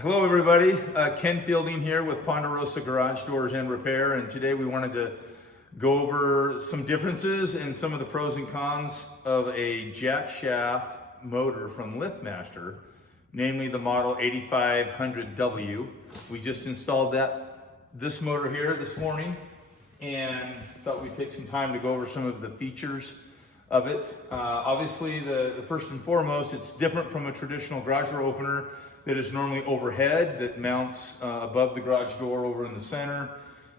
Hello everybody, Ken Fielding here with Ponderosa Garage Doors and Repair, and today we wanted to go over some differences and some of the pros and cons of a jack shaft motor from Liftmaster, namely the model 8500w. We just installed this motor here this morning and thought we'd take some time to go over some of the features of it. Obviously, the first and foremost, it's different from a traditional garage door opener that is normally overhead, that mounts above the garage door over in the center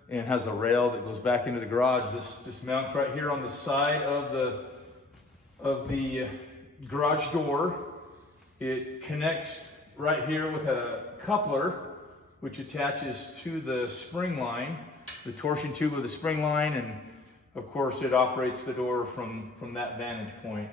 and has a rail that goes back into the garage. This mounts right here on the side of the garage door. It connects right here with a coupler which attaches to the spring line, the torsion tube of the spring line, and of course it operates the door from that vantage point.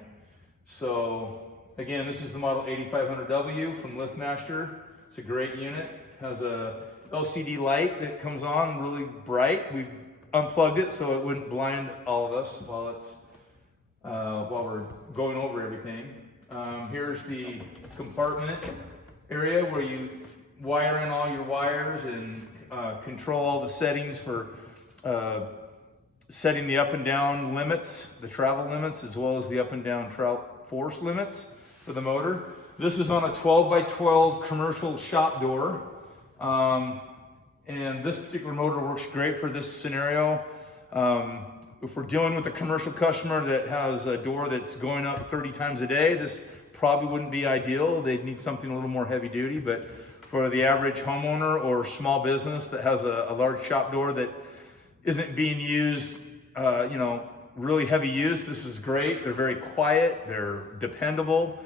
So again, this is the model 8500w from Liftmaster. It's a great unit. It has a LCD light that comes on really bright. We've unplugged it so it wouldn't blind all of us while we're going over everything. Here's the compartment area where you wire in all your wires and control all the settings for setting the up and down limits, the travel limits, as well as the up and down force limits for the motor. This is on a 12 by 12 commercial shop door. And this particular motor works great for this scenario. If we're dealing with a commercial customer that has a door that's going up 30 times a day, this probably wouldn't be ideal. They'd need something a little more heavy duty, but for the average homeowner or small business that has a large shop door that isn't being used, really heavy use, this is great. They're very quiet, they're dependable.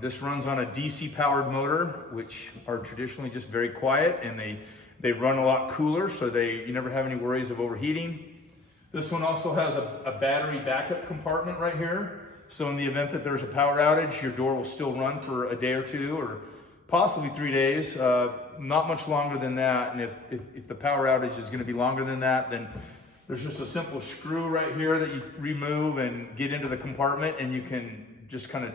This runs on a DC powered motor, which are traditionally just very quiet, and they run a lot cooler, so you never have any worries of overheating. This one also has a battery backup compartment right here. So in the event that there's a power outage, your door will still run for a day or two, or possibly 3 days, not much longer than that. And if the power outage is gonna be longer than that, then there's just a simple screw right here that you remove and get into the compartment, and you can just kind of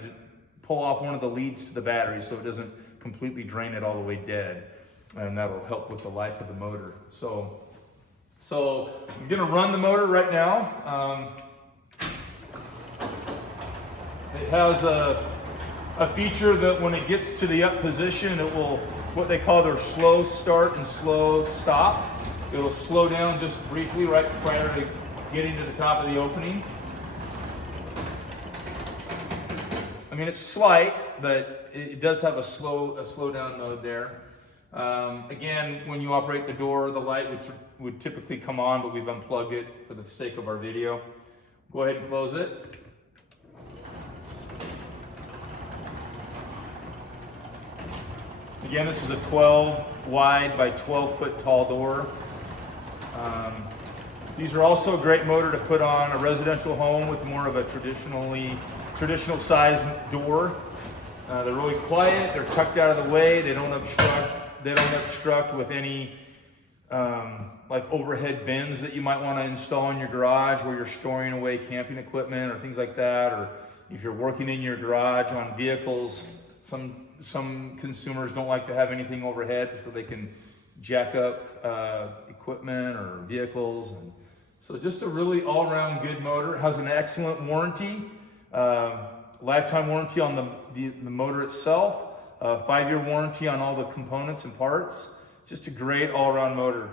pull off one of the leads to the battery so it doesn't completely drain it all the way dead. And that'll help with the life of the motor. So I'm gonna run the motor right now. It has a feature that when it gets to the up position, it will, what they call their slow start and slow stop. It'll slow down just briefly right prior to getting to the top of the opening. I mean, it's slight, but it does have a slow down mode there. Again, when you operate the door, the light would typically come on, but we've unplugged it for the sake of our video. Go ahead and close it. Again, this is a 12 wide by 12 foot tall door. These are also a great motor to put on a residential home with more of a traditional size door. They're really quiet, they're tucked out of the way, they don't obstruct with any like overhead bins that you might want to install in your garage where you're storing away camping equipment or things like that, or if you're working in your garage on vehicles. Some consumers don't like to have anything overhead so they can jack up equipment or vehicles. And so just a really all-around good motor. It has an excellent warranty, lifetime warranty on the motor itself, 5-year warranty on all the components and parts. Just a great all-around motor.